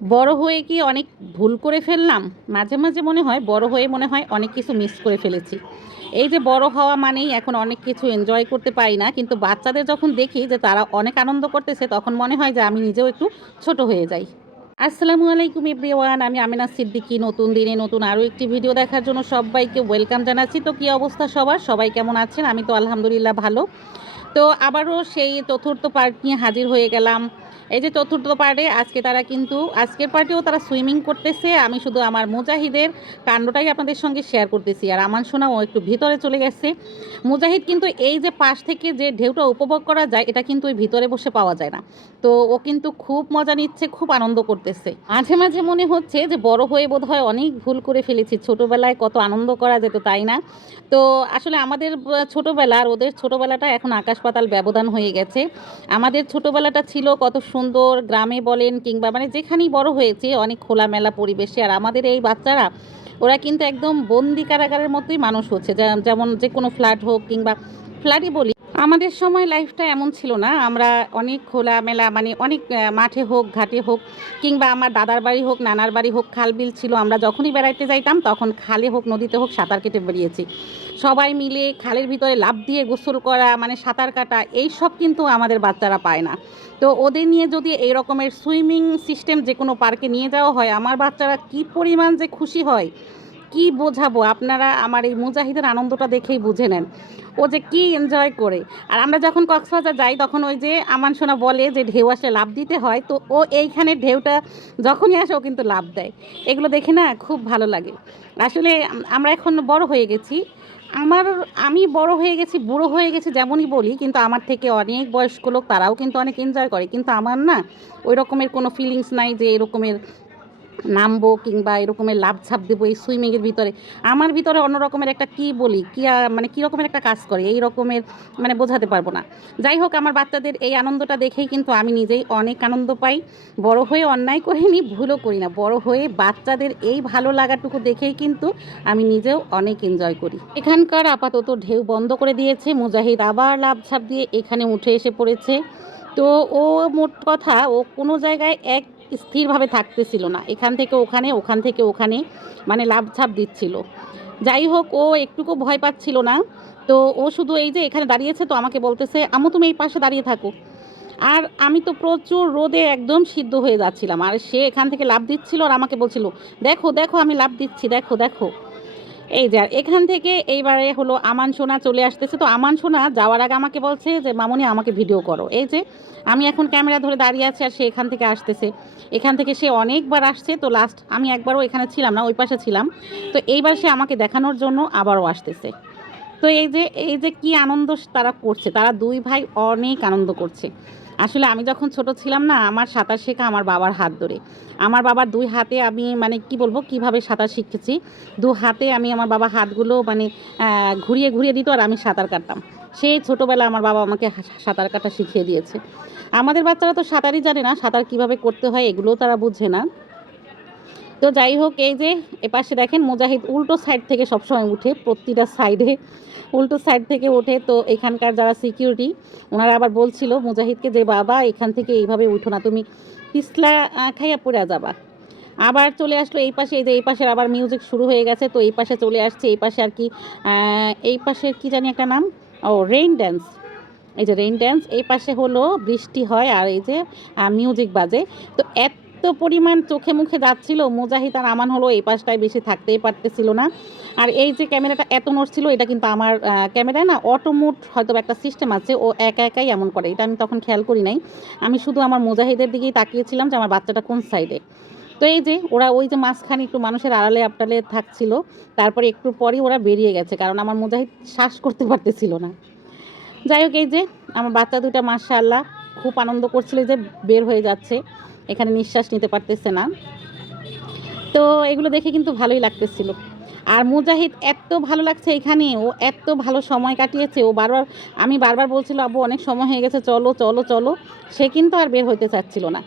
বড় হয়ে কি অনেক ভুল করে ফেললাম? মাঝে মাঝে মনে হয়, বড় হয়ে মনে হয় অনেক কিছু মিস করে ফেলেছি। এই যে বড় হওয়া মানেই এখন অনেক কিছু এনজয় করতে পারি না, কিন্তু বাচ্চাদের যখন দেখি যে তারা অনেক আনন্দ করতেছে, তখন মনে হয় যে আমি নিজেও একটু ছোট হয়ে যাই। আসসালামু আলাইকুম এভরিওয়ান আমি আমিনা সিদ্দিকী। নতুন দিনে নতুন আরও একটি ভিডিও দেখার জন্য সবাইকে ওয়েলকাম জানাচ্ছি। তো কী অবস্থা সবার? সবাই কেমন আছেন? আমি তো আলহামদুলিল্লাহ ভালো। তো আবারও সেই চতুর্থ পার্ট নিয়ে হাজির হয়ে গেলাম। এই যে চতুর্থ পার্টে, আজকে তারা কিন্তু, আজকের পার্টেও তারা সুইমিং করতেছে। আমি শুধু আমার মুজাহিদের কাণ্ডটাই আপনাদের সঙ্গে শেয়ার করতেছি। আর আমার শোনাও একটু ভিতরে চলে গেছে। মুজাহিদ কিন্তু এই যে পাশ থেকে যে ঢেউটা উপভোগ করা যায়, এটা কিন্তু ওই ভিতরে বসে পাওয়া যায় না। তো ও কিন্তু খুব মজা নিচ্ছে, খুব আনন্দ করতেছে। মাঝে মাঝে মনে হচ্ছে যে বড় হয়ে বোধ হয় অনেক ভুল করে ফেলেছি। ছোটোবেলায় কত আনন্দ করা যেত, তাই না? তো আসলে আমাদের ছোটোবেলা আর ওদের ছোটোবেলাটা এখন আকাশ পাতাল ব্যবধান হয়ে গেছে। আমাদের ছোটোবেলাটা ছিল কত সুন্দর গ্রামে বলেন কিংবা মানে যেখানেই বড় হয়েছে অনেক খোলামেলা পরিবেশে, আর আমাদের এই বাচ্চারা, ওরা কিন্তু একদম বন্দি কারাগারের মতোই মানুষ হচ্ছে। যেমন যে কোনো ফ্ল্যাট হোক কিংবা ফ্ল্যাটই বলি আমাদের সময় লাইফটা এমন ছিল না। আমরা অনেক খোলামেলা মানে অনেক মাঠে হোক, ঘাটে হোক, কিংবা আমার দাদার বাড়ি হোক, নানার বাড়ি হোক, খাল বিল ছিল, আমরা যখনই বেড়াইতে যাইতাম, তখন খালে হোক, নদীতে হোক, সাঁতার কেটে বেরিয়েছি। সবাই মিলে খালের ভিতরে লাফ দিয়ে গোসল করা মানে সাঁতার কাটা এই সব কিন্তু আমাদের বাচ্চারা পায় না। তো ওদের নিয়ে যদি এই রকমের সুইমিং সিস্টেম যে কোনো পার্কে নিয়ে যাওয়া হয়, আমার বাচ্চারা কি পরিমাণ যে খুশি হয় কি বোঝাবো? আপনারা আমার এই মুজাহিদের আনন্দটা দেখেই বুঝে নেন। ও যে কি এনজয় করে। আর আমরা যখন কক্সবাজার যাই, তখন ওই যে আমান সোনা বলে যে ঢেউ আসলে লাভ দিতে হয়, তো ও এইখানে ঢেউটা যখনই আসে, ও কিন্তু লাভ দেয়। এগুলো দেখে না খুব ভালো লাগে। আসলে আমরা এখন বড় হয়ে গেছি। আমার, আমি বড় হয়ে গেছি, বুড়ো হয়ে গেছি যেমনই বলি, কিন্তু আমার থেকে অনেক বয়স্ক লোক, তারাও কিন্তু অনেক এনজয় করে। কিন্তু আমার না ওই রকমের কোনো ফিলিংস নাই যে এরকমের নামবো কিংবা এরকমের লাভ ছাপ দেবো এই সুইমিংয়ের ভিতরে। আমার ভিতরে অন্য রকমের একটা কি বলি, কি মানে কী রকমের একটা কাজ করে, এই রকমের মানে বোঝাতে পারব না। যাই হোক, আমার বাচ্চাদের এই আনন্দটা দেখেই কিন্তু আমি নিজেই অনেক আনন্দ পাই। বড় হয়ে অন্যায় করিনি, ভুলও করি না বড় হয়ে বাচ্চাদের এই ভালো লাগাটুকু দেখেই কিন্তু আমি নিজেও অনেক এনজয় করি। এখানকার আপাতত ঢেউ বন্ধ করে দিয়েছে। মুজাহিদ আবার লাভ ছাপ দিয়ে এখানে উঠে এসে পড়েছে। তো ও মোট কথা, ও কোনো জায়গায় এক স্থিরভাবে থাকতেছিল না। এখান থেকে ওখানে, ওখান থেকে ওখানে মানে লাভ ছাপ দিচ্ছিল। যাই হোক, ও একটুকু ভয় পাচ্ছিল না। তো ও শুধু এই যে এখানে দাঁড়িয়েছে তো আমাকে বলতেছে আমু তুমি এই পাশে দাঁড়িয়ে থাকো। আর আমি তো প্রচুর রোদে একদম সিদ্ধ হয়ে যাচ্ছিলাম। আর সে এখান থেকে লাভ দিচ্ছিল আর আমাকে বলছিল, দেখো দেখো, আমি লাভ দিচ্ছি, দেখো দেখো। এই যে এখান থেকে এইবারে হলো আমান সোনা চলে আসতেছে। তো আমান সোনা যাওয়ার আগে আমাকে বলছে যে, মামনি, আমাকে ভিডিও করো। এই যে, আমি এখন ক্যামেরা ধরে দাঁড়িয়ে আছি আর সে এখান থেকে আসতেছে। এখান থেকে সে অনেকবার আসছে। তো লাস্ট আমি একবারও এখানে ছিলাম না, ওই পাশে ছিলাম। তো এইবার সে আমাকে দেখানোর জন্য আবারও আসতেছে। তো এই যে এই যে কি আনন্দ তারা করছে। তারা দুই ভাই অনেক আনন্দ করছে। আসলে আমি যখন ছোট ছিলাম না, আমার সাঁতার শেখা আমার বাবার হাত ধরে। আমার বাবার দুই হাতে আমি মানে কি বলব, কীভাবে সাঁতার শিখেছি? দু হাতে আমি আমার বাবা হাতগুলো মানে ঘুরিয়ে ঘুরিয়ে দিত আর আমি সাঁতার কাটতাম। সেই ছোটোবেলা আমার বাবা আমাকে সাঁতার কাটা শিখিয়ে দিয়েছে। আমাদের বাচ্চারা তো সাঁতারই জানে না, সাঁতার কীভাবে করতে হয় এগুলোও তারা বুঝে না। তো যাই হোক, এই যে এপাশে দেখেন মুজাহিদ উল্টো সাইড থেকে সবসময় উঠে, প্রতিটা সাইডে উল্টো সাইড থেকে ওঠে। তো এখানকার যারা সিকিউরিটি ওনারা আবার বলছিল, মুজাহিদকে যে বাবা, এখান থেকে এইভাবে উঠো না, তুমি পিছলা খাইয়া পড়ে যাবা। আবার চলে আসলো এই পাশে, এই যে এই পাশের আবার মিউজিক শুরু হয়ে গেছে। তো এই পাশে চলে আসছে, এই পাশে আর কি এই পাশের কি জানি একটা নাম? ও রেইন ড্যান্স এই যে রেইন ড্যান্স এই পাশে হলো বৃষ্টি হয় আর এই যে মিউজিক বাজে। তো এত পরিমাণ চোখে মুখে যাচ্ছিল, মুজাহিদ আর আমান হলো এই পাশটায় বেশি থাকতেই পারতেছিল না। আর এই যে ক্যামেরাটা এত নড়ছিল এটা কিন্তু আমার ক্যামেরায় না অটোমোট হয়তো একটা সিস্টেম আছে, ও একা একাই এমন করে। এটা আমি তখন খেয়াল করি নাই। আমি শুধু আমার মুজাহিদের দিকেই তাকিয়েছিলাম যে আমার বাচ্চাটা কোন সাইডে তো এই যে ওরা ওই যে মাঝখানে একটু মানুষের আড়ালে আপটালে থাকছিল, তারপরে একটু পরেই ওরা বেরিয়ে গেছে, কারণ আমার মুজাহিদ শ্বাস করতে পারতেছিল না। যাই হোক, এই যে আমার বাচ্চা দুটা মাশাআল্লাহ, খুব আনন্দ করছিল যে বের হয়ে যাচ্ছে। এখানে নিঃশ্বাস নিতে পারতেছে না। তো এগুলো দেখে কিন্তু ভালোই লাগতেছিল। আর মুজাহিদ এত ভালো লাগছে এখানে, ও এত ভালো সময় কাটিয়েছে, ও বারবার, আমি বারবার বলছিল আবু অনেক সময় হয়ে গেছে, চলো চলো চলো। সে কিন্তু আর বের হইতে চাচ্ছিল না।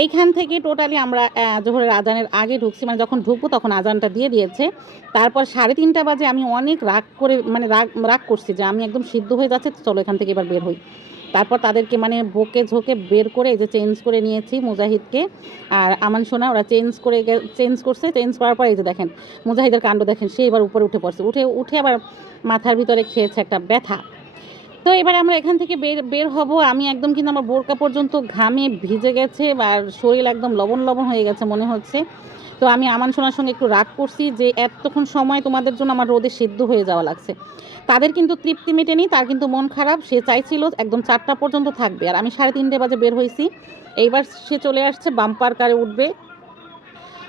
এইখান থেকে টোটালি আমরা জোহরের আজানের আগে ঢুকছি মানে যখন ঢুকবো তখন আজানটা দিয়ে দিয়েছে। তারপর সাড়ে তিনটা বাজে আমি অনেক রাগ করে মানে রাগ রাগ করছি যে আমি একদম সিদ্ধ হয়ে যাচ্ছে চলো এখান থেকে এবার বের হই। তারপর তাদেরকে মানে বকে ঝোঁকে বের করে এই যে চেঞ্জ করে নিয়েছি মুজাহিদকে। আর আমান সোনা, ওরা চেঞ্জ করে চেঞ্জ করছে, চেঞ্জ করার পর এই যে দেখেন, মুজাহিদের কাণ্ড দেখেন, সে এবার উপরে উঠে পড়ছে। উঠে উঠে আবার মাথার ভিতরে খেয়েছে একটা ব্যথা। তো এবার আমরা এখান থেকে বের বের হব। আমি একদম কিন্তু আমার বোরকা পর্যন্ত ঘামে ভিজে গেছে, আর শরীর একদম লবণ লবণ হয়ে গেছে মনে হচ্ছে। তো আমি আমান সোনার সঙ্গে একটু রাগ করছি যে এতক্ষণ সময় তোমাদের জন্য আমার রোদে সিদ্ধ হয়ে যাওয়া লাগছে। তাদের কিন্তু তৃপ্তি মেটেনি, তার কিন্তু মন খারাপ, সে চাইছিল একদম চারটা পর্যন্ত থাকবে। আর আমি সাড়ে তিনটে বাজে বের হয়েছি, এইবার সে চলে আসছে বাম্পার কারে উঠবে।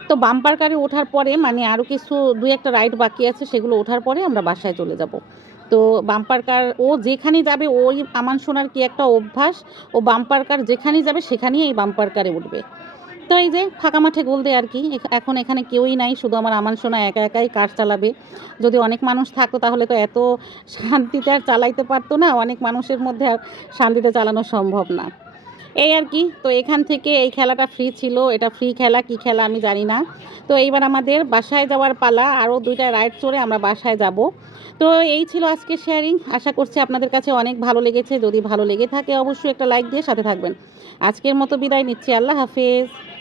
তো বাম্পার কারে ওঠার পরে মানে আরও কিছু দুই একটা রাইড বাকি আছে, সেগুলো ওঠার পরে আমরা বাসায় চলে যাব। তো বাম্পার কার, ও যেখানে যাবে, ওই আমান সোনার কি একটা অভ্যাস? ও বাম্পার কার যেখানেই যাবে, সেখানেই এই বাম্পার কারে উঠবে। তো এই যে ফাঁকা মাঠে গোল দেয় আর কি এখন এখানে কেউই নাই, শুধু আমার আমান সোনা একা একাই কার চালাবে। যদি অনেক মানুষ থাকতো তাহলে তো এত শান্তিতে আর চালাইতে পারতো না, অনেক মানুষের মধ্যে আর শান্তিতে চালানো সম্ভব না। এই আর কি, তো এখান থেকে এই খেলাটা ফ্রি ছিল, এটা ফ্রি খেলা, কি খেলা আমি জানি না। তো এইবার আমাদের বাসায় যাওয়ার পালা, আরও দুইটা রাইড চড়ে আমরা বাসায় যাব। তো এই ছিল আজকে শেয়ারিং আশা করছি আপনাদের কাছে অনেক ভালো লেগেছে। যদি ভালো লেগে থাকে অবশ্যই একটা লাইক দিয়ে সাথে থাকবেন। আজকের মতো বিদায় নিচ্ছি, আল্লাহ হাফেজ।